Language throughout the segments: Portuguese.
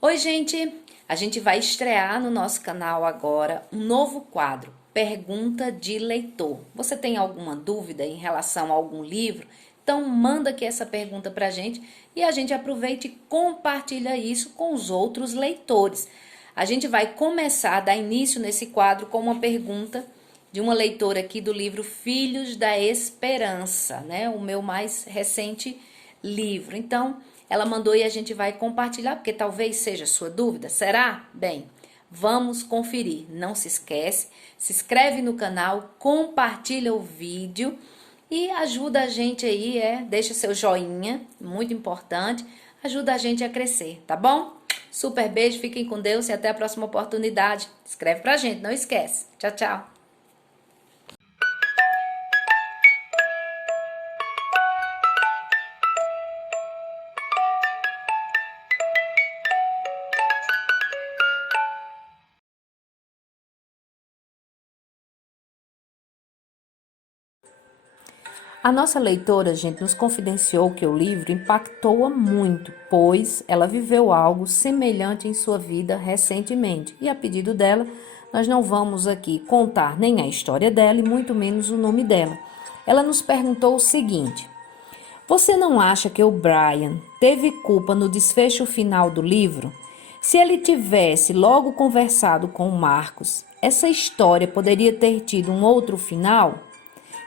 Oi, gente! A gente vai estrear no nosso canal agora um novo quadro, Pergunta de Leitor. Você tem alguma dúvida em relação a algum livro? Então manda aqui essa pergunta pra gente e a gente aproveita e compartilha isso com os outros leitores. A gente vai começar a dar início nesse quadro com uma pergunta de uma leitora aqui do livro Filhos da Esperança, né? O meu mais recente livro. Então, ela mandou e a gente vai compartilhar, porque talvez seja sua dúvida. Será? Bem, vamos conferir. Não se esquece, se inscreve no canal, compartilha o vídeo e ajuda a gente aí, deixa seu joinha, muito importante, ajuda a gente a crescer, tá bom? Super beijo, fiquem com Deus e até a próxima oportunidade. Escreve pra gente, não esquece. Tchau, tchau. A nossa leitora, gente, nos confidenciou que o livro impactou-a muito, pois ela viveu algo semelhante em sua vida recentemente. E a pedido dela, nós não vamos aqui contar nem a história dela e muito menos o nome dela. Ela nos perguntou o seguinte: você não acha que o Brian teve culpa no desfecho final do livro? Se ele tivesse logo conversado com o Marcos, essa história poderia ter tido um outro final?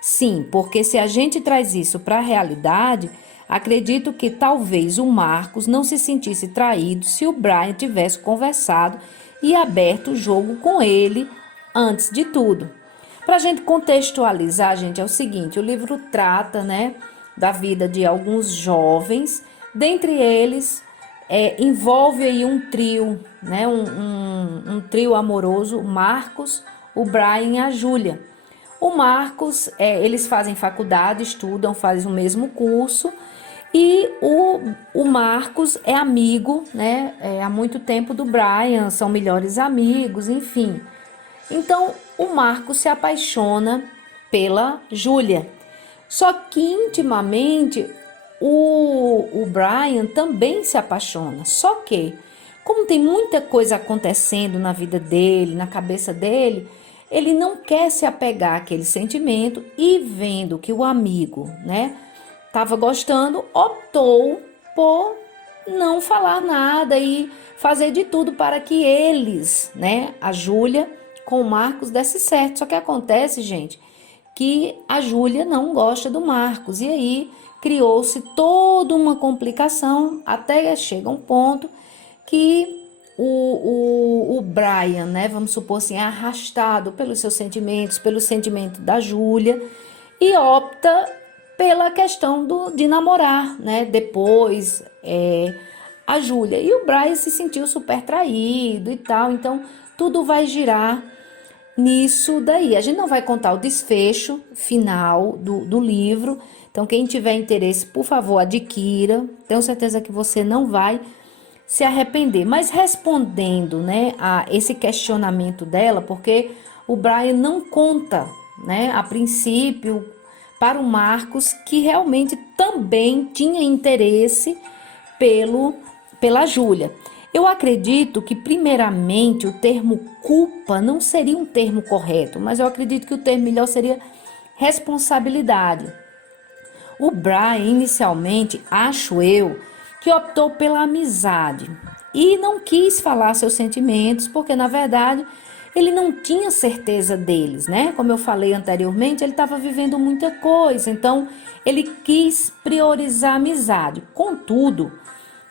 Sim, porque se a gente traz isso para a realidade, acredito que talvez o Marcos não se sentisse traído se o Brian tivesse conversado e aberto o jogo com ele antes de tudo. Para a gente contextualizar, gente, é o seguinte: o livro trata, né, da vida de alguns jovens, dentre eles envolve aí um trio, né, um trio amoroso, o Marcos, o Brian e a Júlia. O Marcos, eles fazem faculdade, estudam, fazem o mesmo curso. E o Marcos é amigo, né? Há muito tempo do Brian, são melhores amigos, enfim. Então, o Marcos se apaixona pela Júlia. Só que intimamente o Brian também se apaixona. Só que, como tem muita coisa acontecendo na vida dele, na cabeça dele, ele não quer se apegar àquele sentimento e vendo que o amigo, né, estava gostando, optou por não falar nada e fazer de tudo para que eles, né, a Júlia com o Marcos desse certo. Só que acontece, gente, que a Júlia não gosta do Marcos e aí criou-se toda uma complicação até chega um ponto que o Brian, né, vamos supor assim, é arrastado pelos seus sentimentos, pelo sentimento da Júlia e opta pela questão de namorar, né, depois a Júlia. E o Brian se sentiu super traído e tal, então tudo vai girar nisso daí. A gente não vai contar o desfecho final do livro, então quem tiver interesse, por favor, adquira. Tenho certeza que você não vai se arrepender. Mas respondendo, né, a esse questionamento dela, porque o Brian não conta, né, a princípio para o Marcos que realmente também tinha interesse pela Júlia. Eu acredito que, primeiramente, o termo culpa não seria um termo correto, mas eu acredito que o termo melhor seria responsabilidade. O Brian, inicialmente, acho eu, que optou pela amizade e não quis falar seus sentimentos, porque, na verdade, ele não tinha certeza deles, né? Como eu falei anteriormente, ele estava vivendo muita coisa, então ele quis priorizar a amizade. Contudo,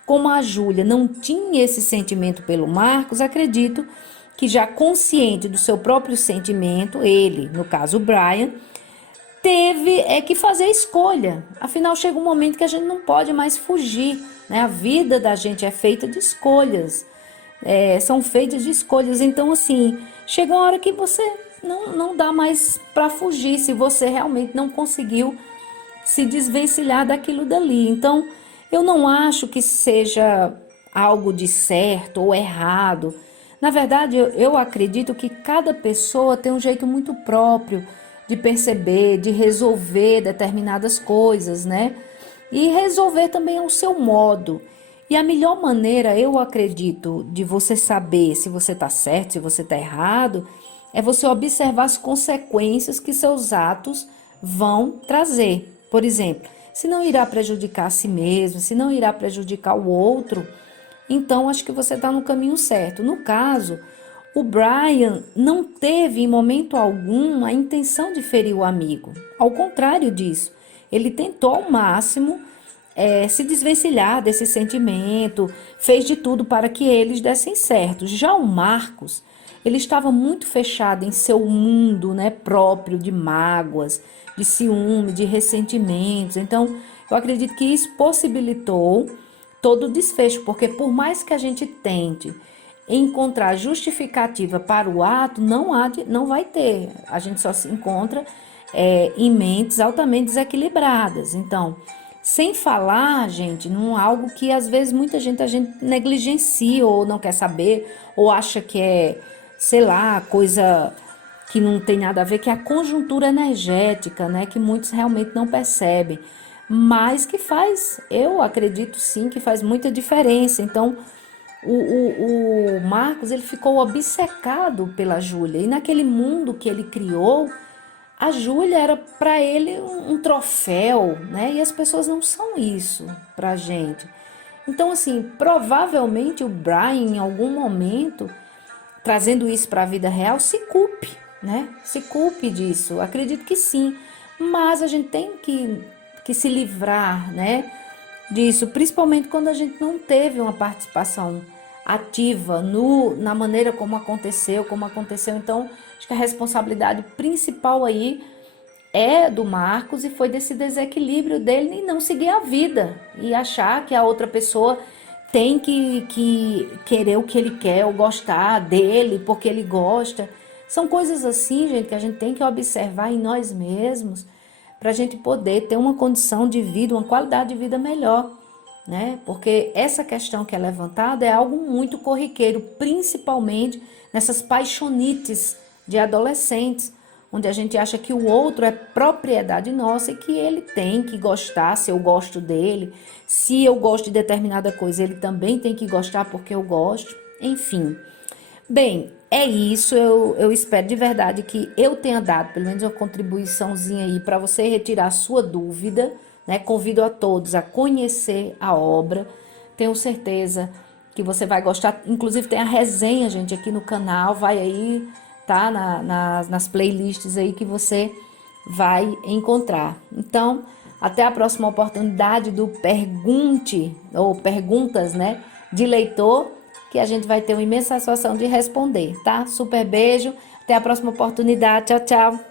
como a Júlia não tinha esse sentimento pelo Marcos, acredito que já consciente do seu próprio sentimento, ele, no caso o Brian, teve que fazer escolha. Afinal, chega um momento que a gente não pode mais fugir, né? A vida da gente é feita de escolhas, são feitas de escolhas. Então, assim, chega uma hora que você não dá mais para fugir se você realmente não conseguiu se desvencilhar daquilo dali. Então, eu não acho que seja algo de certo ou errado. Na verdade, eu acredito que cada pessoa tem um jeito muito próprio de perceber, de resolver determinadas coisas, né? E resolver também ao seu modo. E a melhor maneira, eu acredito, de você saber se você está certo, se você está errado, é você observar as consequências que seus atos vão trazer. Por exemplo, se não irá prejudicar a si mesmo, se não irá prejudicar o outro, então acho que você está no caminho certo. No caso, o Brian não teve em momento algum a intenção de ferir o amigo. Ao contrário disso, ele tentou ao máximo se desvencilhar desse sentimento, fez de tudo para que eles dessem certo. Já o Marcos, ele estava muito fechado em seu mundo, né, próprio de mágoas, de ciúme, de ressentimentos. Então, eu acredito que isso possibilitou todo o desfecho, porque por mais que a gente tente encontrar justificativa para o ato, não vai ter. A gente só se encontra em mentes altamente desequilibradas. Então, sem falar, gente, num algo que às vezes muita gente a gente negligencia ou não quer saber ou acha que é, sei lá, coisa que não tem nada a ver, que é a conjuntura energética, né? Que muitos realmente não percebem, mas que faz, eu acredito sim, que faz muita diferença. Então, o Marcos, ele ficou obcecado pela Júlia, e naquele mundo que ele criou, a Júlia era para ele um troféu, né? E as pessoas não são isso pra gente. Então, assim, provavelmente o Brian, em algum momento, trazendo isso para a vida real, se culpe, né? Se culpe disso. Acredito que sim. Mas a gente tem que se livrar, né? Disso, principalmente quando a gente não teve uma participação ativa na maneira como aconteceu. Então, acho que a responsabilidade principal aí é do Marcos e foi desse desequilíbrio dele em não seguir a vida e achar que a outra pessoa tem que querer o que ele quer ou gostar dele porque ele gosta. São coisas assim, gente, que a gente tem que observar em nós mesmos para a gente poder ter uma condição de vida, uma qualidade de vida melhor, né? Porque essa questão que é levantada é algo muito corriqueiro, principalmente nessas paixonites de adolescentes, onde a gente acha que o outro é propriedade nossa e que ele tem que gostar, se eu gosto dele, se eu gosto de determinada coisa, ele também tem que gostar porque eu gosto, enfim. Bem, é isso. Eu espero de verdade que eu tenha dado pelo menos uma contribuiçãozinha aí para você retirar a sua dúvida, né? Convido a todos a conhecer a obra. Tenho certeza que você vai gostar. Inclusive tem a resenha, gente, aqui no canal. Vai aí, tá? Nas playlists aí que você vai encontrar. Então, até a próxima oportunidade do Pergunte, ou Perguntas, né? De leitor, que a gente vai ter uma imensa satisfação de responder, tá? Super beijo, até a próxima oportunidade, tchau, tchau.